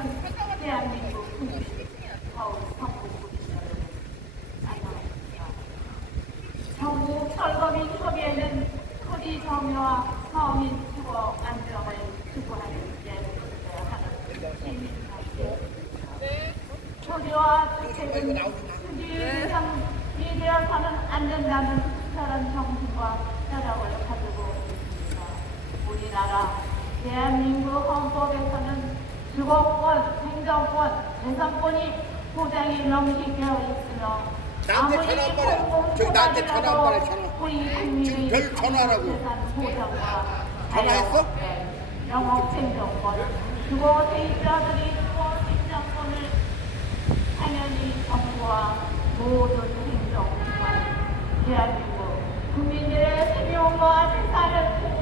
사랑하는 대한민국 국민 서울 성북구민 여러분 안녕하십니까. 전국 철거민 협의회는 토지 점유와 서민 주거 안정을 추구하는 예술을 하는 시민단체입니다. 토지와 주택은 투기 대상 미되어서는 안 된다는 특별한 정신과 철학을 가지고 있습니다. 우리나라 대한민국 헌법에서는 주거권, 행정권, 재산권이 보장이 명시되어 있으며 나한테 전화 한 번에 저기 나한테 전화 한 번에 전화 지금 별 전화라고 전화했어? 영업행정권, 주거 세입자들이 주거 행정권을 당연히 정부와 모든 행정기관, 대한민국 국민들의 생명과 재산을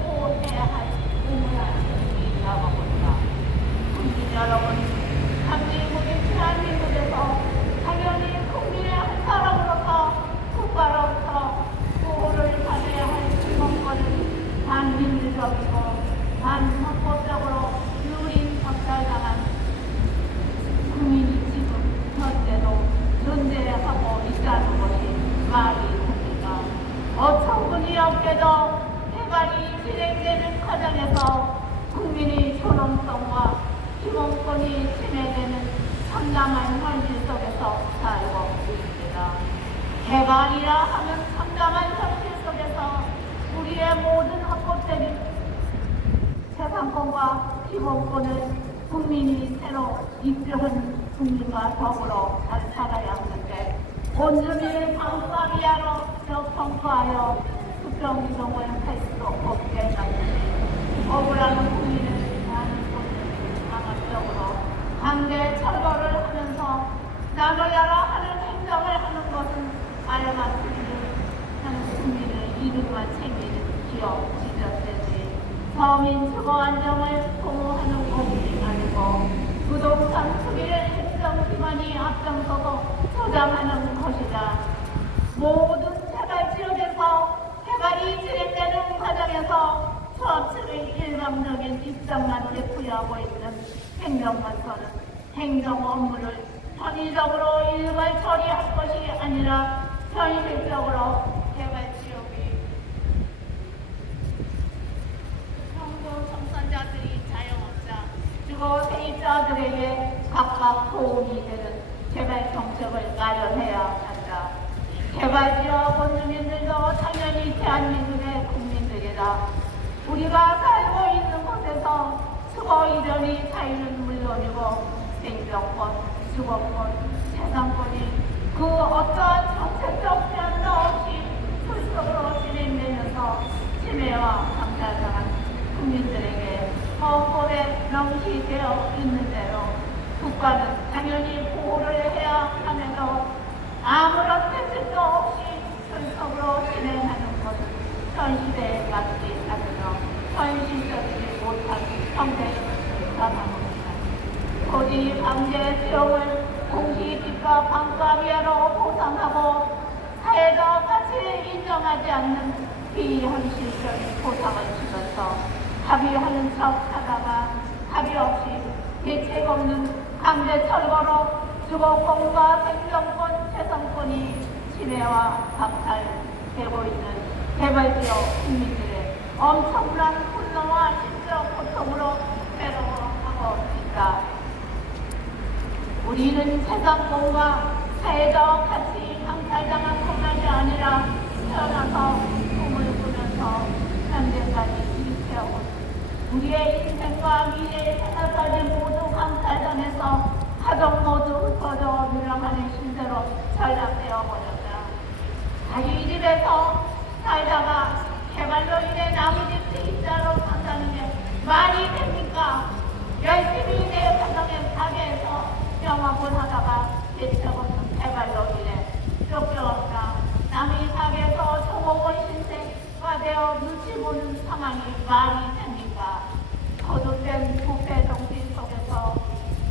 보호해야 할 의무가 남아봅니다. 국민 여러분, 대한민국의 대한민국에서 당연히 국민의 한 사람으로서 국가로서 보호를 받아야 할 주권은 반민주적이고 반헌법적으로 유린 박탈당한 국민이 지금 현재도 존재하고 있다는 것이 말이 됩니다. 어처구니 없게도 개발이 진행되는 과정에서 국민의 존엄성과 기본권이 침해되는 참담한 현실 속에서 살고 있습니다. 개발이라 하는 참담한 현실 속에서 우리의 모든 합법적인 재산권과 기본권을 국민이 새로 입주한 국민과 더불어 잘 살아야 하는데 온종일 방파비아로 평가하여 수평이동을 할 수 없게 만드는 억울한 국민을 대하는 것을 강압적으로 강제 철거를 하면서 나눠야라 하는 행정을 하는 것은 알맞기를 하는 국민의 이득만 챙기는 기업 지자체지 서민 주거 안정을 보호하는 것이 아니고 부동산 투기를 행정기관이 앞장서고 조장하는 것이다. 모든 개발 지역에서 개발이 진행되는 과정에서 수업층의 일방적인 입장만 대표하고 있는 행정관서는 행정 업무를 편의적으로 일괄 처리할 것이 아니라 현실적으로 개발 지역의 정부 청산자들이 자영업자, 주거 세입자들에게 각각 도움이 되는 개발 정책을 마련해야 한다. 개발 지역 원주민들도 당연히 대한민국의 국민들이다. 우리가 살고 있는 곳에서 주거 이전의 자유는 물론이고 생존권, 주거권, 재산권이 그 어떠한 정책적 제한도 없이 불속으로 진행되면서 침해와 강탈당한 국민들에게 헌법에 명시되어 있는 대로 국가는 당연히 보호를 해야 함에도 아무런 대책도 없이 불속으로 진행하는 것은 현 시대에 맞지 않으며 현실적이지 못한 형태의 것을 담아봅니다. 토지 강제 수용을 공시지가 반가비아로 보상하고 사회적 가치를 인정하지 않는 비현실적인 보상을 주면서 합의하는 척 하다가 합의 없이 대책 없는 강제 철거로 주거권과 생존권, 재산권이 침해와 박탈되고 있는 개발지역 국민들의 엄청난 분노와 심적 고통으로 괴로워하고 있다. 우리는 재산권과 사회적 가치 강탈당한 것만이 아니라 태어나서 꿈을 꾸면서 현재까지 이렇게하고 우리의 인생과 미래의 생활까지 모두 강탈당해서 가족 모두 흩어져 누명하는 신세로 전락되어 버렸다. 자기 집에서 살다가 개발로 인해 남의 집 세입자로 산다는 게 말이 됩니까? 열심히 내 가정의 가게에서 영업을 하다가 대책 없는 개발로 인해 쫓겨왔다. 남의 가게에서 초보원 신세가 되어 눈치 보는 상황이 말이 됩니까? 거듭된 부패 정신 속에서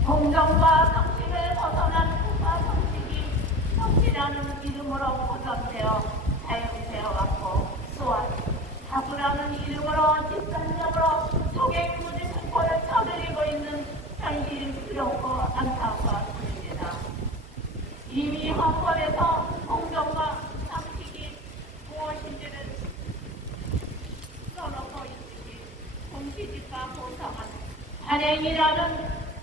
공정과 상식을 벗어난 국가 정식이 정치라는 이름으로 포장되어 사용되어 왔고 또한 사부라는 이름으로 집단적으로 소객 무지 두렵고 안타까웠습니다. 이미 헌법에서 공정과 상식이 무엇인지를 써놓고 있으니 공시지가 보상은 단행이라는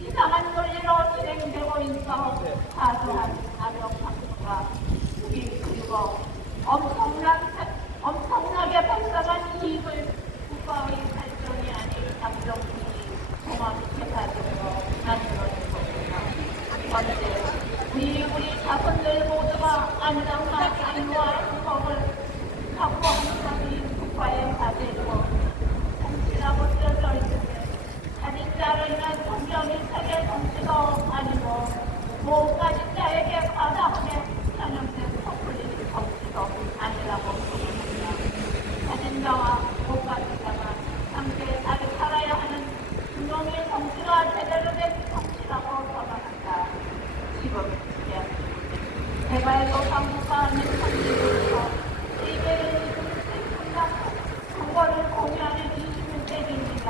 이상한 논리로 진행되고 있어 사소한 가격상승과 그리고 엄청나게 발생한 이익을 국가의 발전이 아닌 당정부이 종합회사적으로 만들어진 것입니다. 그런데 우리 자손들 모두가 안정과 자유와 행복을 확보하는 것이 국가의 과제이고 정치라고 쓰여져 있는데 가진 자로 인한 성경이 세계 정치도 아니고 못 가진 자에게 과다하게 편향된 포퓰리즘 정치도 아니라고 생각합니다. 가진 자와 못 가진 자가 함께 잘 살아야 하는 분명히 정치가 제대로 된 정치라고 선언한다. 지금 개발도상국가 아닌 정치로서 세계를 이루는 정보를 공유하는 21세기입니다.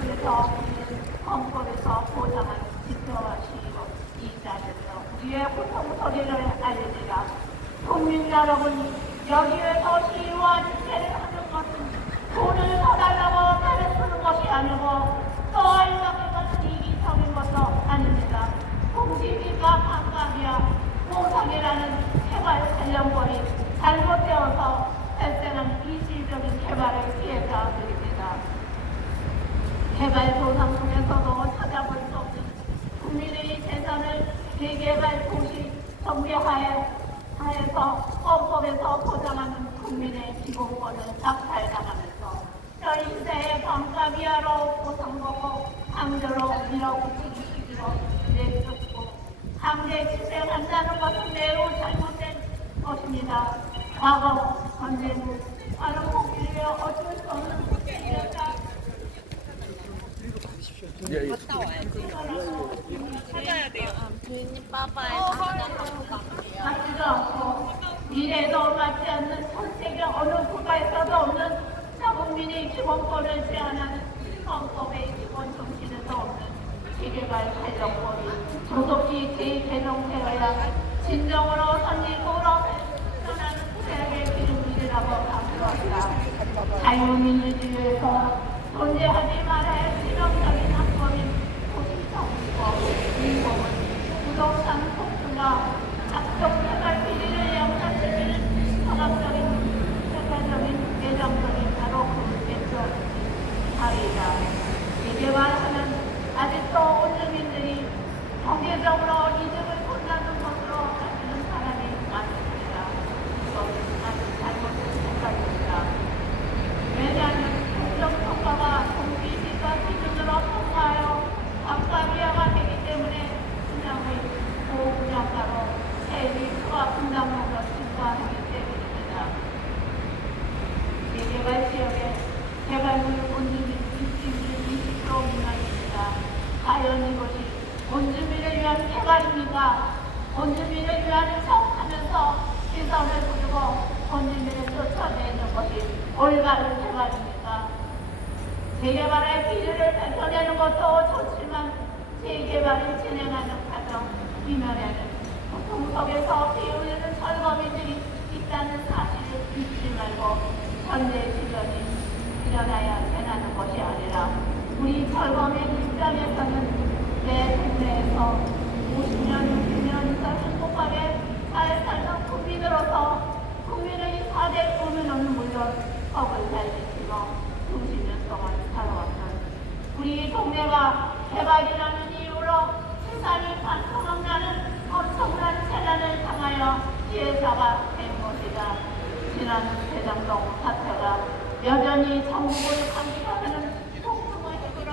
그래서 우리는 헌법에서 보장한 지표와 시로 이 자리에서 우리의 고통 소리를 알리리라. 국민 여러분, 여기에서 시위와 집회를 하는 것은 돈을 더 달라고 때를 쓰는 것이 아니고 또 알려는 것은 이기적인 것도 아닙니다. 공시지가 반감이야 보상이라는 개발 관련법이 잘못되어서 발생한 이질적인 개발의 피해자들입니다. 개발도상국에서도 찾아볼 수 없는 국민의 재산을 재개발 도시 정비하에서 헌법에서 보장하는 국민의 기본권을 박탈당하면서 뼈인세의 반값이하로 보상받고 강제로 밀어붙이기 시기로 내쫓고 강제 집행한다는 것은 매우 잘못된 것입니다. 과거 전쟁은 바로 복귀에 어쩔 수 없는 국제였다. 찾아야 돼요. 주인님 빠빠에 맞지도 않고 미래도 맞지 않는 전 세계 어느 국가에서도 없는 자국민의 기본권을 제한하는 헌법의 기본 정신에도 없는 세계발 관련법이 조속히 재개정되어야 진정으로 선진국으로 떠나는 세계 기름길이라고 강조한다. 자유민주주의에서 존재하지 말아야 할 실용적인 합법인 도시정법, 인공은 부동산 폭주가 각종 개발 비리를 양산시키는 상업적인, 세계적인, 내정적인 바로 그 대표 사회이다. 재개발하면 아직도 온 주민들이 경제적으로 이득을 본다는 것으로 가지는 사람이 많습니다. 이것은 아주 잘못된 생각입니다. 왜냐하면 국정평가가 공시지가 기준으로 평가하여 감가비화가 되기 때문에 분양의 보분양가로 세율이 부가 분담으로 증가하기 때문입니다. 재개발 지역에 개발물 온주민 입지율이 20% 미만입니다. 과연 이것이 온주민을 위한 개발입니까? 온주민을 위한 척하면서 시선을 부르고 온주민을 쫓아내는 것이 올바른 개발입니까? 재개발의 비리를 밝혀내는 것도 좋지만 재개발을 진행하는 과정 이면에는 고통 속에서 피우는 철거민들이 있다는 사실을 잊지 말고 현재 시련이 일어나야 되는 것이 아니라 우리 철거민 입장에서는 내 동네에서 50년, 60년 이상 행복하게 잘 살던 국민으로서 국민의 4대 국민은 물론 법을 잘 지키고 수십 년 동안 살아왔던 우리 동네가 개발이라는 이유로 세상이 반토막 나는 엄청난 재난을 당하여 피해자가 된 것이다. 지난 대장동 사태가 여전히 전국을 감싸는 폭풍의 핵으로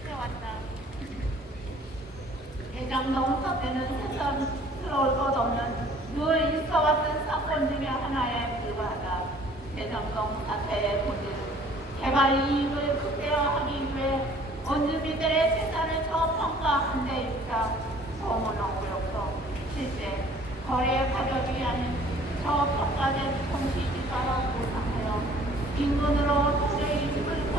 수상해왔다. 대장동 사태는 세상스러울 것 없는 늘 있어왔던 사건 중에 하나에 불과하다. 대장동 사태의 본질은 개발 이익을 극대화하기 위해 원주민들의 재산을 저평가한 데 있다. 소문어구역도 실제 거래 가격이 아닌 저평가된 공시지가로 보상하여 빈곤으로 도저히 집을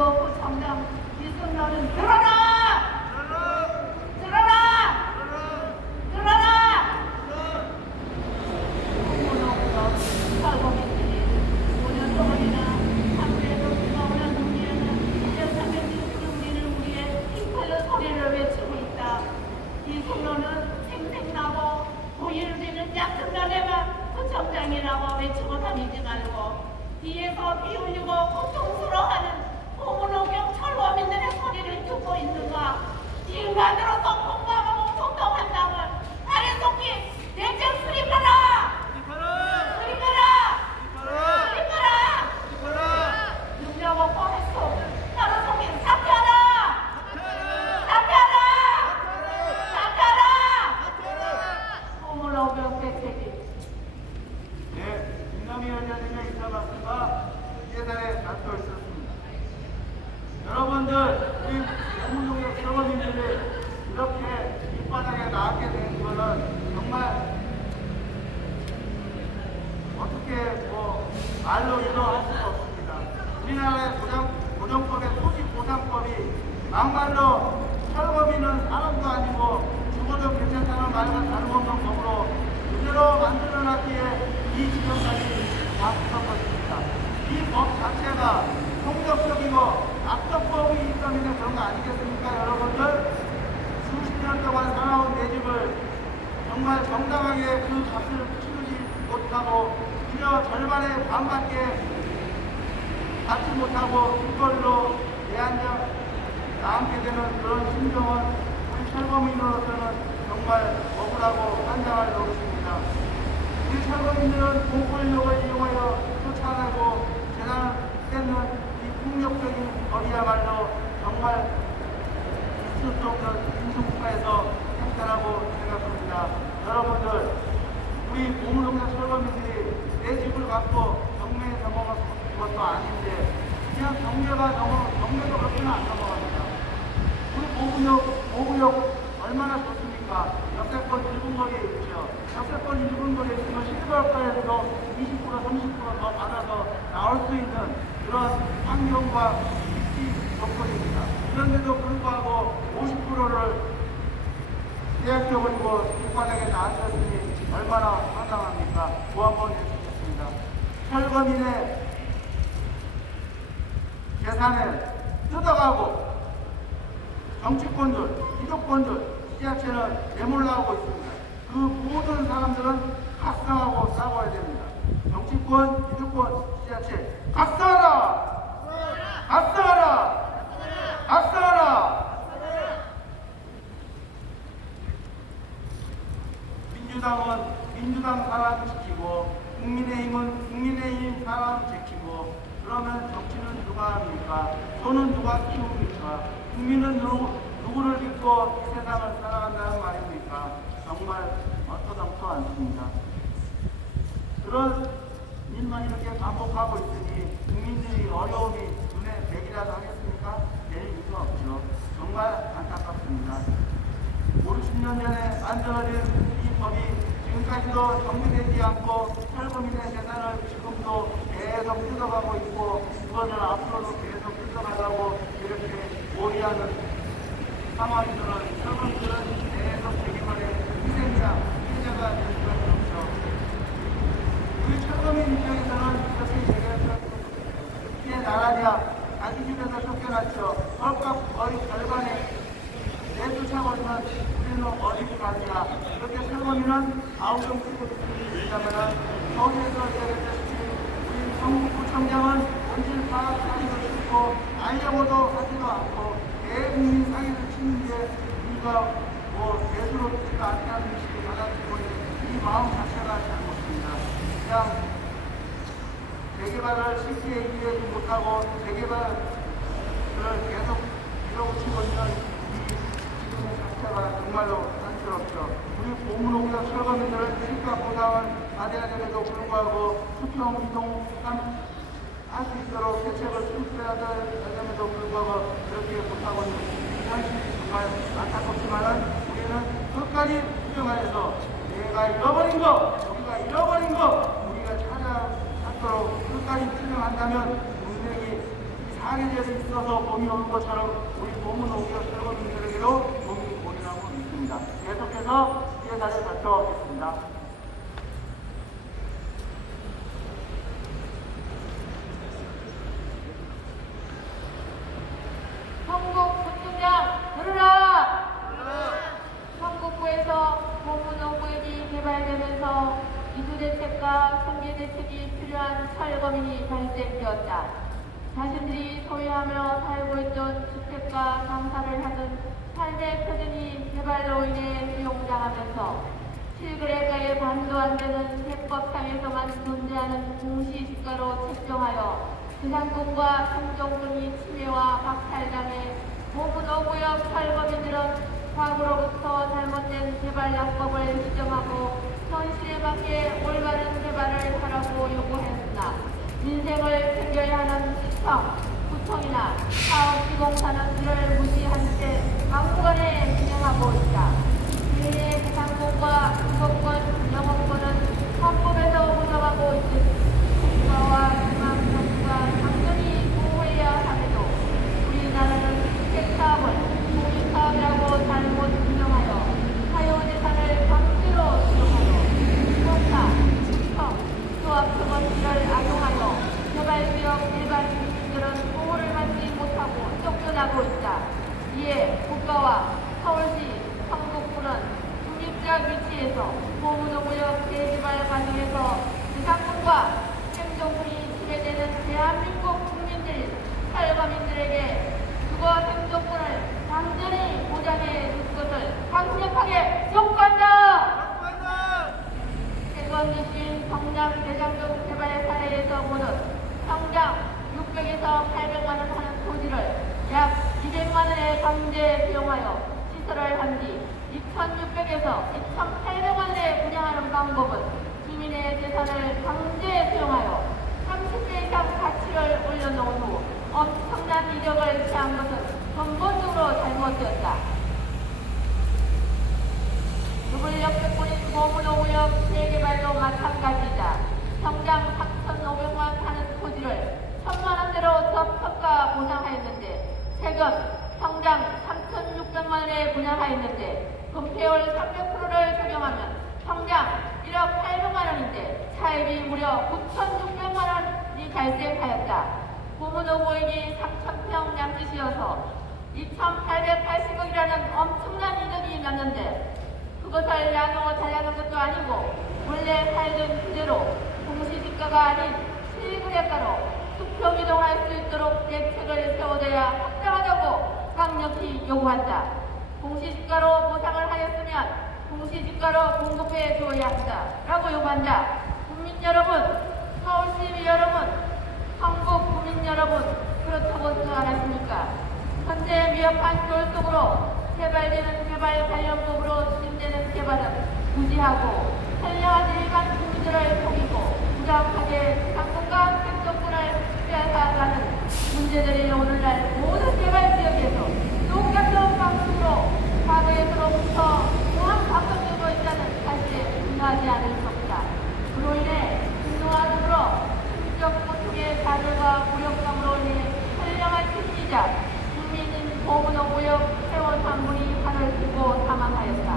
정당 이승만은 들어라! 들어라! 들어라! 공무원으로 살고민들이 5년 동안이나 한국에서 뜨거운 눈길에는 연상된 우리는 우리의 힘걸려 소리를 외치고 있다. 이 선로는 생생나고 고일되는 얕은 날에만 그 정장이라고 외치고 다니지 말고 뒤에서 피 흘리고 고통스러워하는 고문호경 철거민들의 소리를 듣고 있는가. 인간으로서 공감하고 소통한다면 아래 속히 대책 수립하라! 수립하라! 능력 없고 할 수 없는 나로 속히 사퇴하라! 고문호경 대책이 네, 김남희 위원장님의 인사 말씀과 예산에 담겨 있었습니다. 여러분들, 우리 고문농협 servant들이 이렇게 밑바닥에 나가게 된 것은 정말 어떻게 말로 이루어할 수가 없습니다. 우리나라의 고정법의 소지보상법이 막말로 철거비는 사람도 아니고 죽어도 괜찮다는 말과 다름없는 법으로 그대로 만들어놨기에 이 지경까지 왔던 것입니다. 이 법 자체가 폭력적이고 악덕법이 있기 때문에 그런 거 아니겠습니까? 여러분들 수십 년 동안 살아온 내 집을 정말 정당하게 그 값을 치르지 못하고 그저 절반의 반밖에 받지 못하고 이걸로 내한적 남게 되는 그런 심정은 우리 철거민으로서는 정말 억울하고 환장할 노릇입니다. 우리 철거민들은 공권력을 이용하여 쫓아내고 재산을 뺏는 이 폭력적인 법이야말로 정말 있을 수 없는 민주국가에서 생산하고 생각합니다. 여러분들, 우리 고문농협 철거민들이 내 집을 갖고 경매에 넘어간 것도 아닌데 그냥 경매도 그렇게는 안 넘어갑니다. 우리 보구역 얼마나 좋습니까? 역세권 1분 거리에 있죠. 역세권 1분 거리에 있으면 실거래가에서도 20% 30% 더 받아서 나올 수 있는 그런 환경과 입지 조건입니다. 그런데도 불구하고 50%를 계약적으로 뒷바닥에 나앉았으니 얼마나 황당합니까? 한번 해주셨습니다. 철거민의 재산을 뜯어가고 정치권들, 기득권들, 지자체는 내몰라하고 있습니다. 그 모든 사람들은 각성하고 싸워야 됩니다. 정치권, 기득권, 지자체 각성하라! 각성하라! 각성하라! 민주당은 민주당 사람 지키고 국민의힘은 국민의힘 사람 지키고 그러면 정치는 누가 합니까? 돈은 누가 키웁니까? 국민은 누구를 믿고 이 세상을 살아간다는 말입니까? 정말 어떠당도 않습니다. 그런 일만 이렇게 반복하고 있으니 국민들이 어려움이 눈에 뵈기라도 하겠습니까? 될 이유가 없죠. 정말 안타깝습니다. 50년 전에 만들어진 이 법이 지금까지도 정리되지 않고 철거민의 재산을 지금도 계속 뜯어가고 있고 그것을 앞으로도 계속 뜯어가려고 이렇게 몰이하는 상황에서는 철거민들은 계속 자기만의 희생자, 피해자가 될 수밖에 없죠. 우리 철거민 입장에서는 이렇게 얘기했죠. 이게 나라냐? 자기 집에서 쫓겨났죠. 헐값 거의 절반에 내쫓아버리면 우리는 어디로 가느냐. 이렇게 철거민은 아우성 쓰고 있다면 서울에서 얘기했듯이 우리 성북구청장은 본질 파악하기도 싫고 알려고도 하지도 않고 대국민 사기를 치는 게 우리가 대수롭지가 않다는 식으로 받아들이고 있는 이 마음 자체가 잘못입니다. 그냥 재개발을 쉽게 이해하지 못하고 재개발을 계속 밀어붙이고 있는 정말로 안쓰럽죠. 우리 고문농협 철거민들은 실가 보상을 받아야 됨에도 불구하고 수평 이동할 수 있도록 대책을 수립해야 됨에도 불구하고 그렇게 못하고 있는 현실이 정말 안타깝지만은 우리는 끝까지 투쟁하여서 내가 잃어버린 거, 우리가 잃어버린 거 우리가 찾도록 끝까지 투쟁한다면 분명히 이 사계절이 있어서 봄이 오는 것처럼 우리 봄은 오기가 철거민들에게도 봄이 오리라고 믿습니다. 계속해서 예사를 살펴보겠습니다. 성북 부총장 들으라! 성북구에서 보문호구역이 개발되면서 이주대책과 생계대책이 필요한 철거민이 발생되었다. 자신들이 소유하며 살고 있던 주택과 장사를 하던 삶의 터전이 개발로 인해 수용당하면서 실거래가의 반도 안 되는 세법상에서만 존재하는 공시지가로 책정하여 부산군과 삼종군이 침해와 박탈당해 보문호구역 철거민들은 과거로부터 잘못된 개발 낙법을 시정하고 현실에 맞게 올바른 개발을 하라고 요구했으나 민생을 챙겨야 하는 시청, 구청이나 사업시공사는 이를 무시한 채 막무가내 진행하고 있다. 이에 부산군과 수도권, 영업권은 헌법에서 보장하고 있듯 국가와 중앙 정부가 당연히 보호해야 함에도 우리나라는 주택사업을 공유사업이라고 잘못 규정하여 사유재산을 강제로 수용하여 시공사, 시청, 수업수건지를 악용하여 개발구역 일반 주민들은 보호를 받지 못하고 쫓겨나고 있다. 이에 국가와 서울시, 성북구는 중립적 위치에서 보문호구역 재개발 과정에서 부산군과 행정군이 지배되는 대한민국 국민들, 철거민들에게 주거 생존권을 완전히 보장해 줄 것을 강력하게 요구한다. 최근 뉴스인 성남 대장동 개발 사례에서 보는 성장 600에서 800만 원 하는 토지를 약 200만 원에 강제 수용하여 시설을 한 뒤 2,600에서 2,800만 원에 분양하는 방법은 주민의 재산을 강제 수용하여 30배 이상 가치를 올려놓은 후 엄청난 이력을 취한 것은 근본적으로 잘못되었다. 누굴 역세권인 보문호구역 재개발도 마찬가지이다. 성장 4,500만 하는 토지를 1,000만 원대로 적평가 보상하였는데 최근 성장 3,600만 원에 분양하였는데 금폐율 300%를 적용하면 성장 1억 800만 원인데 차익이 무려 9,600만 원이 발생하였다. 보문호구역이 3,000평 남짓이어서 2,880억이라는 엄청난 이득이 났는데 그것을 나누어 달라는 것도 아니고 원래 살던 그대로 공시지가가 아닌 실거래가로 수평 이동할 수 있도록 대책을 세워둬야 합당하다고 강력히 요구한다. 공시지가로 보상을 하였으면 공시지가로 공급해 줘야 한다. 라고 요구한다. 국민 여러분, 서울시민 여러분, 한국 국민 여러분, 그렇다고 생각 안 하십니까? 현재 미흡한 교육 속으로 개발되는 개발 관련법으로 추진되는 개발은 무지하고 선량한 일반 국민들을 속이고 부당하게 당국과 행정권을 빼앗아가는 문제들이 오늘날 모든 개발 지역에서 똑같은 방식으로 과거에서부터 또한 반복되고 있다는 사실에 분노하지 않을 수 없다. 그로 인해 분노와 더불어 심적 고통의 좌절과 무력감으로 인해 선량한 심리자 국민인 보문호구역 회원 한 분이 판을 들고 사망하였다.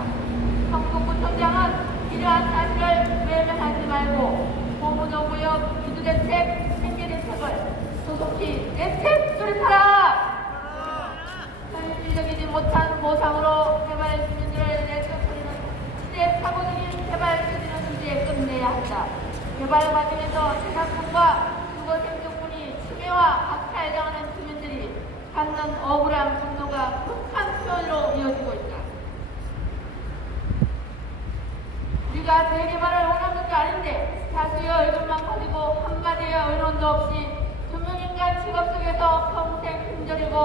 성북구청장은 이러한 사실을 외면하지 말고 보문호구역 이주대책, 생계대책을 조속히 대책 수립하라! 현실적이지 못한 보상으로 개발 주민들을 내쫓으려는 시대 사고적인 개발 추진은 이제 끝내야 한다. 개발 과정에서 재산권과 주거 생존권이 침해와 박탈당하는 주민들이 갖는 억울한 분노가 극한 표현으로 이어지고 있다. 우리가 재개발을 원하는 것도 아닌데 다수의 얼굴만 가지고 한마디의 의논도 없이 투명인간 직업 속에서 평생 힘들이고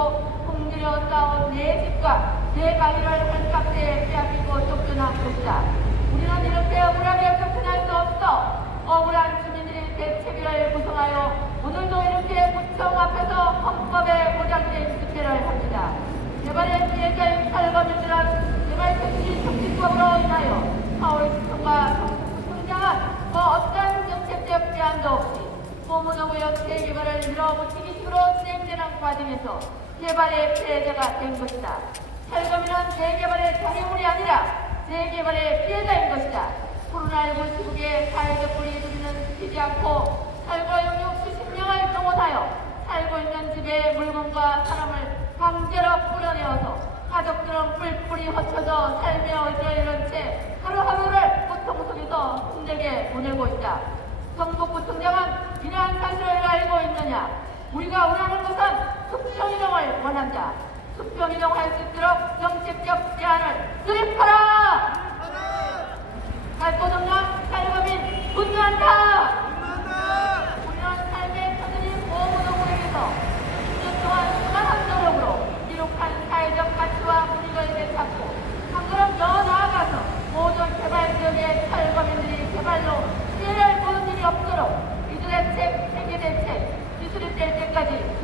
공들여 쌓아온 내 집과 내 가위를 한값에 빼앗기고 쫓겨난 것이다. 우리는 이렇게 억울하게 쫓겨날 수 없어. 억울한 주민들이 대책위를 구성하여 오늘도 이렇게 구청 앞에서 헌법에 보장된 집회를 합니다. 개발의 피해자인 철거민들은 개발특위 정치법으로 인하여 서울시청과 성북구청장은 어떤 정책적 제한도 없이 고무노무역 재개발을 밀어붙이기 식으로 진행되는 과정에서 개발의 피해자가 된 것이다. 살거민은 재개발의 장애물이 아니라 재개발의 피해자인 것이다. 코로나19 시국에 사회적 거리두기는 지키지 않고 살고 영역 수십 명을 동원하여 살고 있는 집에 물건과 사람을 강제로 끌어내어서 가족들은 뿔뿔이 흩어져 살며 어려이는 채 하루하루를 고통 속에서 힘들게 보내고 있다. 경북구청장은 이러한 사실을 알고 있느냐? 우리가 원하는 것은 수평이동을 원한다. 수평이동할 수 있도록 정책적 제안을 수립하라! 살고동력 살거민 분노한다! 우리는 삶의 터전인 고무노무역에서 10년 동안 수많은 노력으로 이룩한 사회적 가치와 분위기를 되찾고 한 걸음 더 나아가서 모든 개발 지역의 살거민들이 개발로 피해를 보는 일이 없도록 기술대책, 생계대책, 기술이 될 때까지